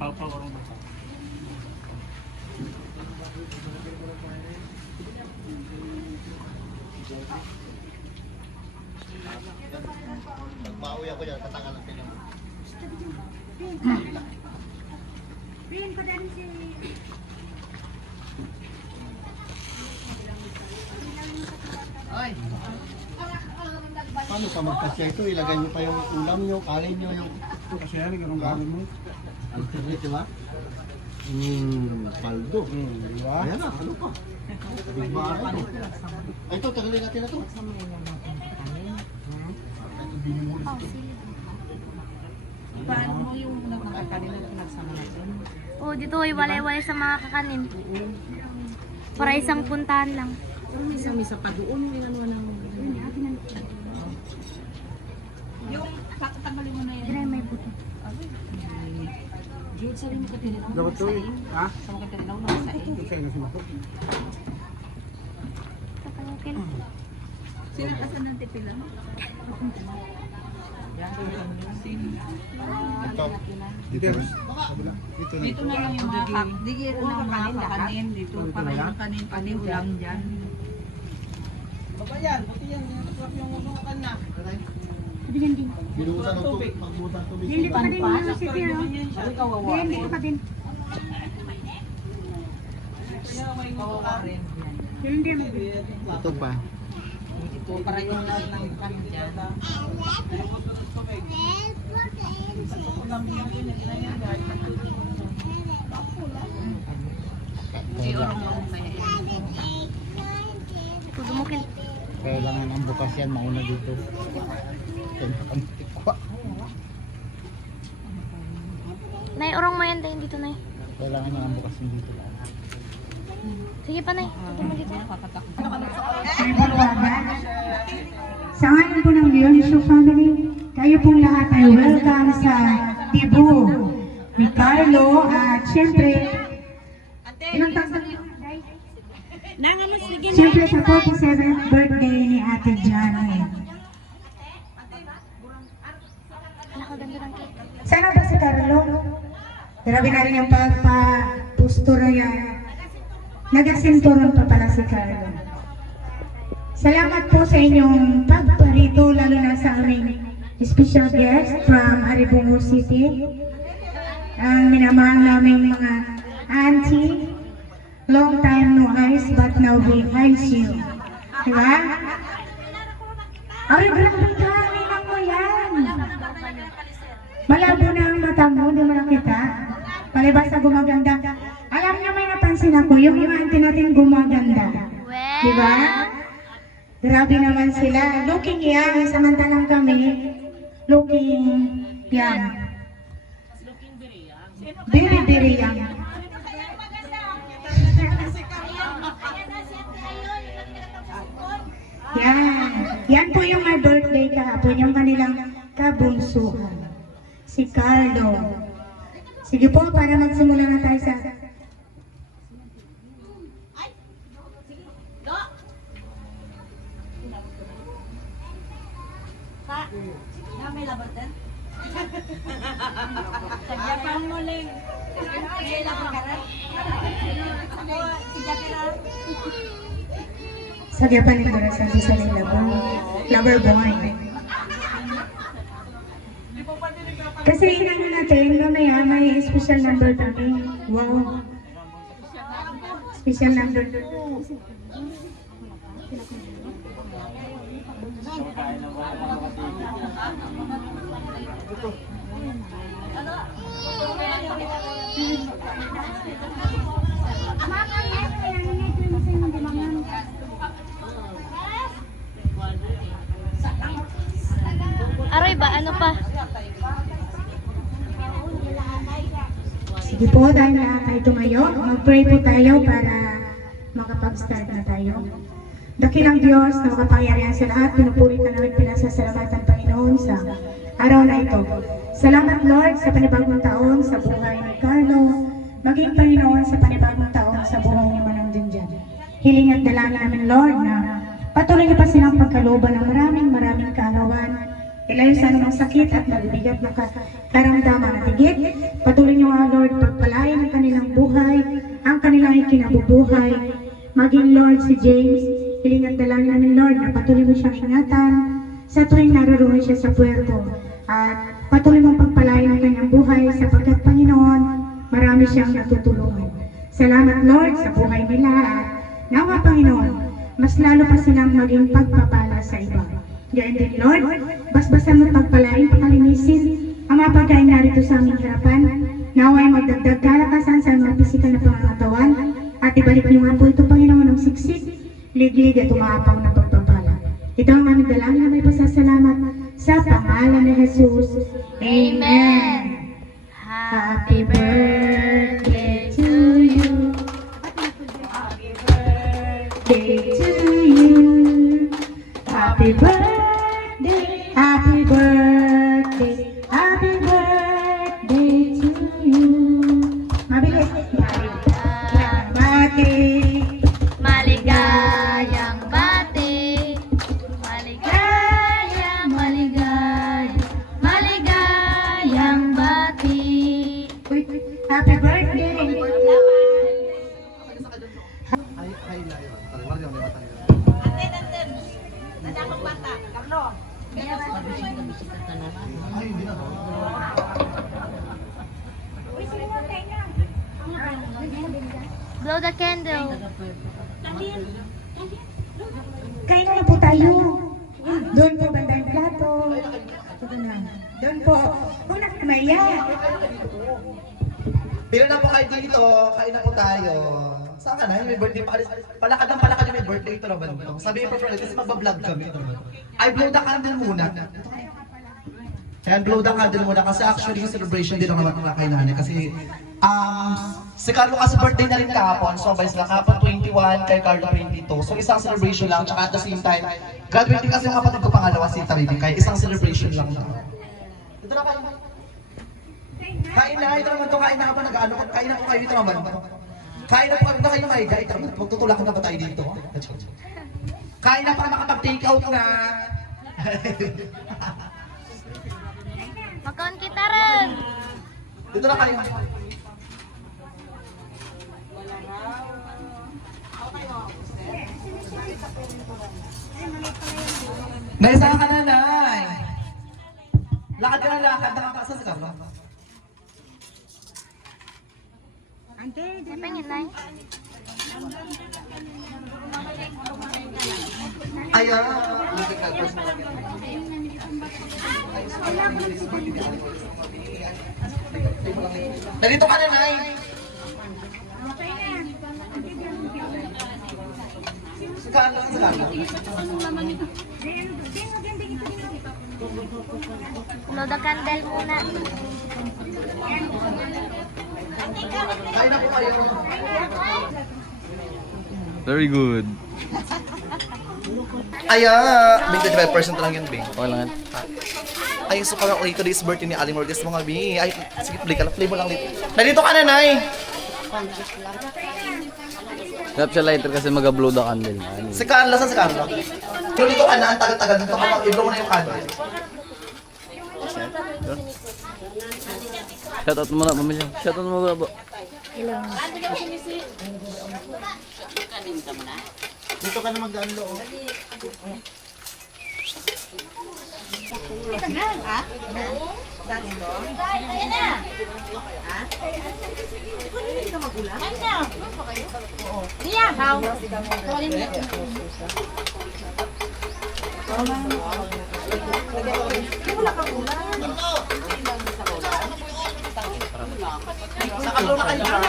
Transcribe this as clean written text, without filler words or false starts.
Pau-pau-orang mata. Nagbawi ako dyan, katangan ng pinang. Rin ko din si... Paano pa magkasya ito? Ilagay nyo pa yung ulam nyo, kanin nyo, yung... Kasi yan, ganun gawin mo. Internet, di ba? Paldo. Di ba? Ayan na, ano pa? Big bar. Ay, ito, tagalin natin na ito. Paano mo yung nakakanin na pinagsama natin? Oh, dito ay walay-walay sa mga kakanin. Para isang puntahan lang. Pero misa-misa pa doon, ginagawa ng... Yung tanggalin mo na yan. Dire may buto. Jude, sabi mo ka tininaw na Dapat to eh. masaing. Ha? Sa mga tininaw na masaing. Ito sa'yo na sumakot. Kakalukin. Sino kasan ng tipila? Ito. Dito yan. Kabila. Dito na. Dito na lang yung mga digiro ng mga kakanin. Dito para yung kanin-kanin ulam dyan. Diyan din. Binuusan ng tubig, pagbutan tubig. Hindi pa din yung si Tiro. Diyan, dito pa din. Diyan din. Ito pa. Ito para yung ng kanin dyan. Tudumukil. Kailangan ang bukas yan, mauna dito. Nay, orong mo yan tayo dito, Nay. Kailangan niya ang bukas dito. Sige pa, Nay. Tuto mo dito. Sa ngayon po ng Leoncio family, kayo pong lahat ay welcome sa Tibu ni Carlo at syempre, ilang taon na syempre sa 47th birthday ni Ate Johnny. Nakaganda ng cake. Sana ba si Carlo? Grabe na rin yung pagpa-postura yan. Nagasinturon pa pala si Carlo. Salamat po sa inyong pagparito, lalo na sa aming special guest from Aribungo City. Ang minamahal naming mga auntie. Long time no eyes, but now we eyes you. Diba? Ay, grabe ka, ninang mo yan. Malabo na ang mata mo, di mo nakita. Palibas na gumaganda. Alam niyo, may napansin ako, yung mga auntie natin gumaganda. Diba? Grabe naman sila. Looking young, samantalang kami, looking young. Very, very young. Yan. Yan po yung my birthday kahapon, yung kanilang kabunsuhan. Si Carlo. Sige po, para magsimula na tayo sa... May labat din? Sagyapan mo lang. May labat ka rin? Ako, sigyapan. Sagyapan ni Darasan sa Lilabang. Lover boy. Kasi inano natin, mamaya may special number kami. Wow. Special number. Aroy ba? Ano pa? Sige po, dahil lahat tayo tumayo, mag-pray po tayo para makapag-start na tayo. Dakilang Diyos na makapangyarihan sa lahat, pinupuri ka namin, pinasasalamatan Panginoon sa araw na ito. Salamat Lord sa panibagong taon sa buhay ni Carlo, maging Panginoon sa panibagong taon sa buhay ni Manang Junjan. Hiling at dalangin namin Lord na patuloy niyo pa silang pagkalooban ng maraming kaalawan, ilayo sa anumang sakit at mabibigat na karamdaman at higit. Patuloy niyo, O Lord, pagpalain ang kanilang buhay, ang kanilang ikinabubuhay. Maging Lord si James, hiling at dalangin namin Lord na patuloy mo siyang ingatan sa tuwing naroon siya sa puerto. At patuloy mong pagpalain ang kanyang buhay sapagkat Panginoon, marami siyang natutulungan. Salamat Lord sa buhay nila at nawa Panginoon, mas lalo pa silang maging pagpapala sa iba. Gayon din Lord, basbasan mo pagpalain, pakalinisin ang mga pagkain narito sa aming harapan. Naway magdagdag kalakasan sa mga pisikal na pangangatawan at ibalik niyo nga po ito Panginoon ng siksik, liglig at umaapang na pagpapala. Ito ang aming dalangin na may pasasalamat sa pangalan ni Jesus. Amen. Happy birthday to you. Happy birthday to you. Happy birthday, happy birthday, happy birthday to you. Mabilis. Maligayang bati. Maligayang, maligayang bati. Happy birthday. Blow the candle. Kain na po tayo. Doon po banda yung plato. Ito na. Doon po. Kung nakamaya. Pila na po kayo dito, kain na po tayo. Saan ka na? May birthday pa. Palakad yung may birthday ito naman. Sabihin po kasi magbablog kami. I blow the candle muna. Ayan, blow the candle muna kasi actually yung celebration din naman ng kay nanay. Kasi si Carlo kasi birthday na rin kahapon. So by sila kahapon 21, kay Carlo 22. So isang celebration lang. Tsaka at the same time, graduating kasi yung kapatid ko pangalawa si Taribin. Kaya isang celebration lang. Ito na kayo. Kain na, ito naman to, kain na kapag nag-ano, kain na po kayo dito naman. Kain na po kayo na kayo mahiga, ito naman, magtutulakan na ba tayo dito? Kain na pa makapag-take out na. Magkaon kita rin. Dito na kayo. Nay, saan ka na, Nay? Lakad ka na lakad, nakakasal sa Carlo. Napingin, Nay. Ayan. Nandito ka na, Nay. Si Carlo, si Carlo. Blow the candle muna. Kain na po kayo. Very good. Ayan. 25% lang yun, Bing. Okay lang yan. Ay, so parang ulit today's birthday ni Aling Lourdes mga Bing. Ay, sige, play mo lang ulit. Nandito ka na, Nay. Sarap siya lighter kasi mag-blow the candle. Ano? Si Carlo, saan si Carlo? Pero dito ka na, ang tagal-tagal dito ka, i-blow mo na yung candle. Shoutout mo na, pamilya. Shoutout mo na po. Dito ka na mag-download. Naka-blow na kayo.